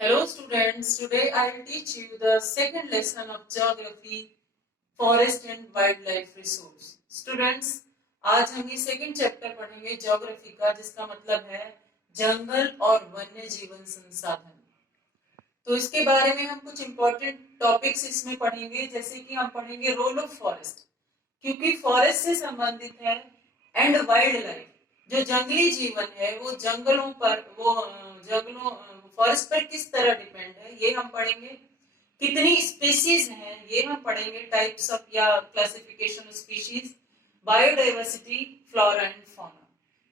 Hello students, today I will teach you the second lesson of geography, forest and wildlife resource. Students, आज हम ये second chapter पढ़ेंगे geography का, जिसका मतलब है जंगल और वन्य जीवन संसाधन। तो इसके बारे में हम कुछ इंपॉर्टेंट टॉपिक्स इसमें पढ़ेंगे, जैसे कि हम पढ़ेंगे रोल ऑफ फॉरेस्ट, क्योंकि फॉरेस्ट से संबंधित है, एंड वाइल्ड लाइफ, जो जंगली जीवन है वो जंगलों पर, जंगलों फॉरेस्ट पर किस तरह डिपेंड है, ये हम पढ़ेंगे। कितनी स्पीशीज हैं ये हम पढ़ेंगे, टाइप्स ऑफ या classification of species, biodiversity, flora and fauna.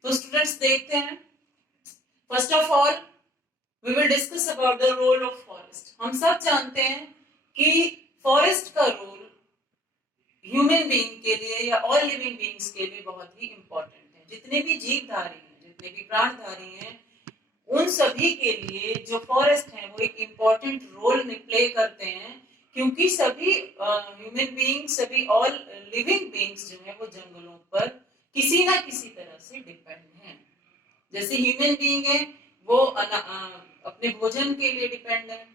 तो स्टूडेंट्स देखते हैं। First of all we will discuss about the role of forest. हम सब जानते हैं कि फॉरेस्ट का रोल ह्यूमन बीइंग के लिए या ऑल लिविंग बीइंग्स के लिए बहुत ही इंपॉर्टेंट है। जितने भी जीवधारी हैं, जितने भी प्राणधारी हैं, उन सभी के लिए जो फॉरेस्ट है वो एक इम्पोर्टेंट रोल प्ले करते हैं, क्योंकि सभी ह्यूमन बीइंग, सभी ऑल लिविंग बीइंग्स जो है वो जंगलों पर किसी ना किसी तरह से डिपेंड हैं। जैसे ह्यूमन बीइंग है वो अपने भोजन के लिए डिपेंड है,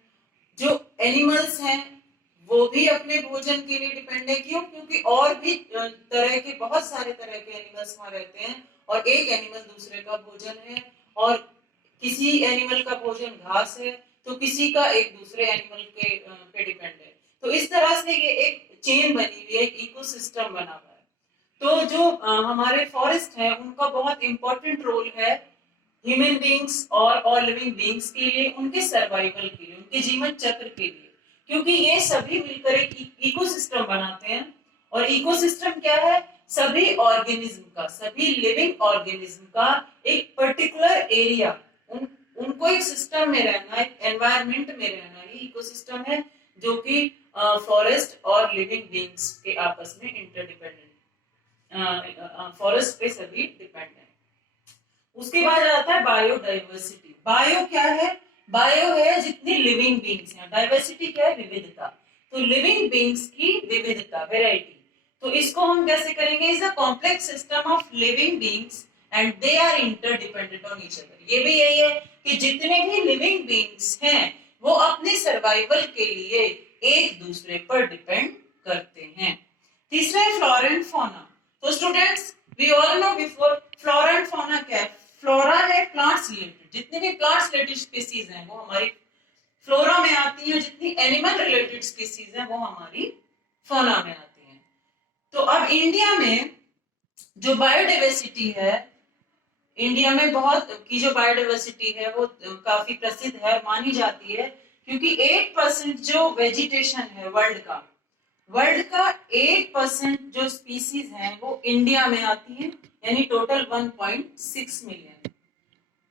जो एनिमल्स हैं वो भी अपने भोजन के लिए डिपेंड है। क्यों? क्योंकि और भी तरह के, बहुत सारे तरह के एनिमल्स वहां रहते हैं, और एक एनिमल दूसरे का भोजन है, और किसी एनिमल का भोजन घास है तो किसी का एक दूसरे एनिमल के पे डिपेंड है। तो इस तरह से ये एक चेन बनी हुई है, एक इकोसिस्टम बना हुआ है। तो जो हमारे फॉरेस्ट है उनका बहुत इंपॉर्टेंट रोल है ह्यूमन बीइंग्स और ऑल लिविंग बीइंग्स के लिए, उनके सर्वाइवल के लिए, उनके जीवन चक्र के लिए, क्योंकि ये सभी मिलकर एक इकोसिस्टम बनाते हैं। और इकोसिस्टम क्या है? सभी ऑर्गेनिज्म का, सभी लिविंग ऑर्गेनिज्म का एक पर्टिकुलर एरिया, उनको एक सिस्टम में रहना, एक एनवायरमेंट में रहना, ये इकोसिस्टम है, जो कि फॉरेस्ट और लिविंग बीइंग्स के आपस में इंटरडिपेंडेंट, फॉरेस्ट पे सभी डिपेंड है। उसके बाद आता है बायोडाइवर्सिटी। बायो क्या है? बायो है जितनी लिविंग बीइंग्स हैं, डाइवर्सिटी क्या है? विविधता। तो लिविंग बीइंग्स की विविधता, वेराइटी। तो इसको हम कैसे करेंगे? Is a complex system of living beings and they are interdependent on each other. ये भी यही है कि जितने भी लिविंग बीइंग्स हैं वो अपने सर्वाइवल के लिए एक दूसरे पर डिपेंड करते हैं। तीसरा है फ्लोरा एंड फौना। तो students, we all know before, flora and fauna क्या है? फ्लोरा है प्लांट्स रिलेटेड, जितने भी प्लांट्स रिलेटेड स्पीसीज हैं वो हमारी फ्लोरा में आती है, जितनी एनिमल रिलेटेड स्पीसीज हैं वो हमारी फौना में आती हैं। तो अब इंडिया में जो बायोडाइवर्सिटी है, इंडिया में बहुत की जो बायोडाइवर्सिटी है वो काफी प्रसिद्ध है, मानी जाती है, क्योंकि 8% जो वेजिटेशन है वर्ल्ड का 8% जो स्पीसीज हैं वो इंडिया में आती है, यानी टोटल 1.6 मिलियन।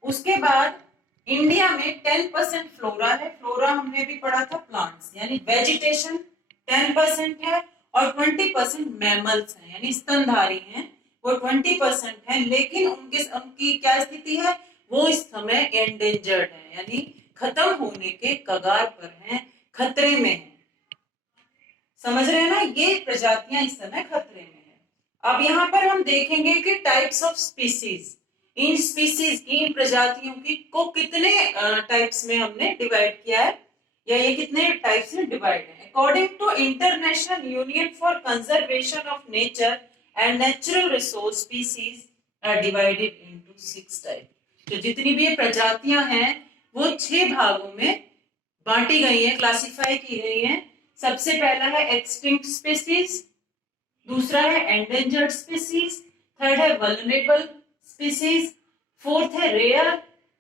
उसके बाद इंडिया में 10% फ्लोरा है, फ्लोरा हमने भी पढ़ा था, प्लांट्स यानी वेजिटेशन 10% है, और 20% मैमल्स हैं यानी स्तनधारी हैं, वो 20% है, लेकिन उनकी क्या स्थिति है? वो इस समय एंडेंजर्ड है, यानी खत्म होने के कगार पर हैं, खतरे में हैं। समझ रहे हैं ना? ये प्रजातियां इस समय खतरे में है। अब यहाँ पर हम देखेंगे कि types of species, in species की, इन प्रजातियों की को कितने टाइप्स में हमने डिवाइड किया है, या ये कितने टाइप्स में डिवाइड है। According to International Union for Conservation of Nature and Natural Resource, species are divided into 6 type. तो जितनी भी ये प्रजातियां हैं वो 6 भागों में बांटी गई हैं, क्लासिफाई की गई हैं। सबसे पहला है एक्सटिंक्ट स्पीसीज, दूसरा है एंडेंजर्ड स्पीसीज, थर्ड है वल्नरेबल स्पीसीज, फोर्थ है रेयर,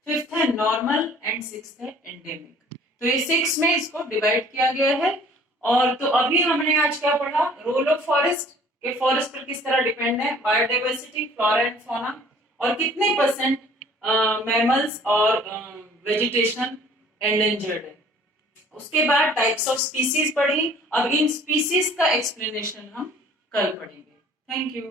फिफ्थ है नॉर्मल, एंड सिक्स्थ है एंडेमिक। तो ये 6 में इसको डिवाइड किया गया है। और तो अभी हमने आज क्या पढ़ा? रोल ऑफ फॉरेस्ट, के फॉरेस्ट पर किस तरह डिपेंड है, बायोडाइवर्सिटी, फ्लोरा एंड फौना, और कितने परसेंट मैमल्स और वेजिटेशन एंडेंजर्ड है। उसके बाद टाइप्स ऑफ स्पीसीज पढ़ी। अब इन स्पीसीज का एक्सप्लेनेशन हम कल पढ़ेंगे। Thank you.